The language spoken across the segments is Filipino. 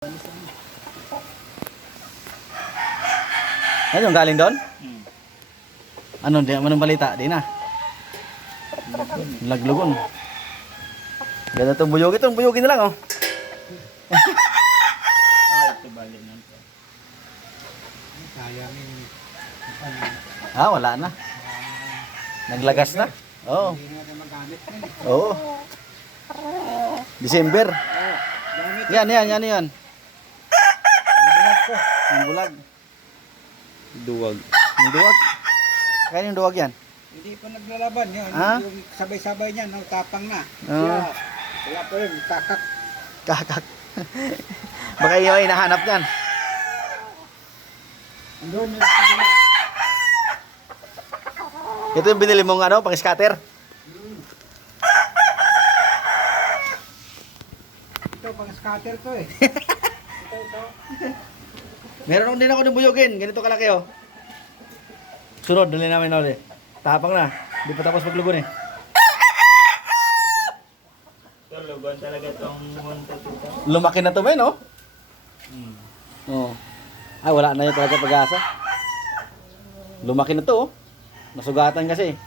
Ano yung galing doon? Anong balita? Di na. Laglugon. Ganda itong buyog. Itong buyogin na lang, oh. Ito bali na ito. Wala na. Naglagas na. Oo. Oo. December. Yan. Yung bulag. Duwag. Yung duwag. Kaya yung duwag yan. Hindi pa naglalaban yun. Ha? Yung sabay-sabay niya, no, tapang na. Oo. Wala pa rin, kakak. Kakak. Baka yung ay nahanap yan. Andun yung Ito yung binili mong ano, pang scatter. ito, pang scatter to eh. ito. Meron din ako ng buyogin. Ganito kalaki, oh. Sunod, dali namin ulit. Tapang na. Hindi pa tapos maglugon eh. Ito, lugon talaga itong munta dito. Lumaki na to, men, oh. Oo. Ay, wala na yun talaga pag-asa. Lumaki na to, oh. Nasugatan kasi.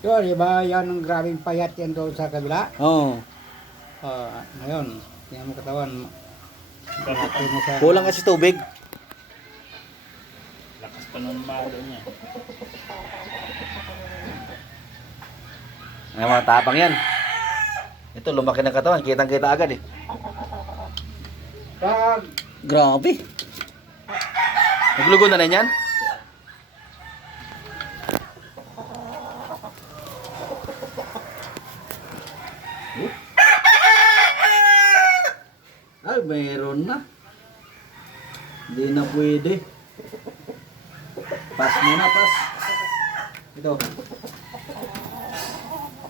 Yun, iba yan ang grabing payat yan doon sa kabila. Oo. Ngayon, yan mo katawan. Kulang kasi tubig. Lakas pa nun malo niya. Ay, mga tapang yan. Ito, lumaki ng katawan. Kitang-kita agad, eh. Pag Grabe. Naglugon na rin yan? Ay, mayroon na. Hindi na pwede. Pass muna, pass. Ito.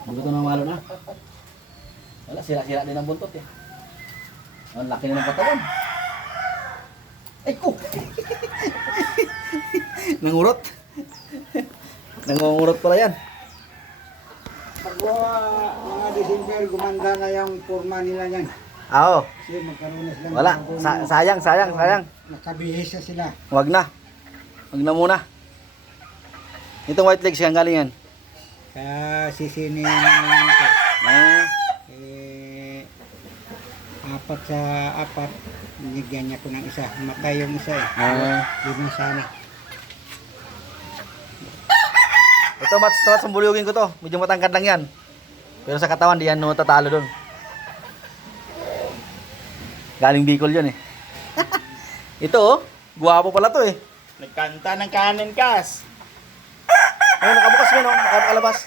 Buntot na malo na. Wala, sira-sira din ang buntot eh. Ang laki na ng katawan. Ay ko! Nangurot. Nangungurot pala yan. pag mga December, gumanda na yung forma nila yan. Oo. Kasi magkaroon na sila. Wala. Sayang. Nakabihis na sila. Wag na. Wag na muna. Itong white legs, kaya galing yan. Kaya sisinin naman ito. Ah, Apat sa apat, nigyan niya ko ng isa. Matay yung isa eh. Ah. Yun na sana. Ito, mats ang bulugin ko to. Medyo matangkad lang yan. Pero sa katawan, di yan tatalo doon. Galing Bicol yun eh. Ito oh, guwapo pala to eh. Nagkanta ng kanin kas. Ayun, nakabukas mo no, nakakalabas.